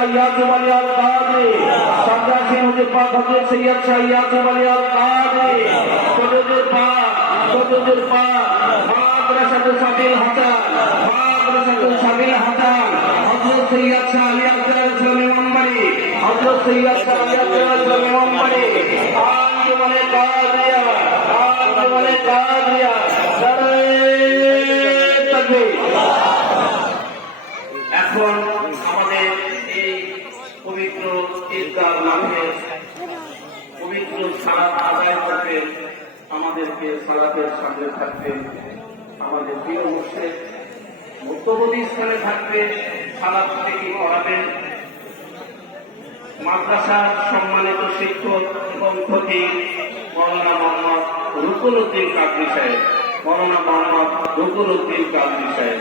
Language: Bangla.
শাহ ইয়াকুব আলী আল কাদরি, সন্ত্রাসী মুজিব পাক হযরত সৈয়দ শাহ ইয়াকুব আলী আল কাদরি, হুজুর পাক মাদ্রাসাতুল সাবিল হাসান, মাদ্রাসাতুল সাবিল হাসান, হযরত সৈয়দ শাহ আলী আব্দুল ইসলামী মেম্বারি, হযরত সৈয়দ শাহ আলী আব্দুল ইসলামী মেম্বারি, আঞ্জুমানে কাদরিয়া, আঞ্জুমানে কাদরিয়া, নারে তাকবীর। এখন আমাদের এই পবিত্র ঈদগাহ মাঠে পবিত্র সালাত আদায় করতে আমাদেরকে সালাতের সামনে থাকতে আমাদের প্রিয় মুর্শিদ মধ্যবর্তী স্থানে থাকবে, সালাত থেকে করাবেন মাদ্রাসার সম্মানিত শিক্ষক এবং খতিব মৌলানা মোহাম্মদ রুকুল উদ্দিন কাদরি সাহেব, মৌলানা মোহাম্মদ রুকুল উদ্দিন কাদরি সাহেব।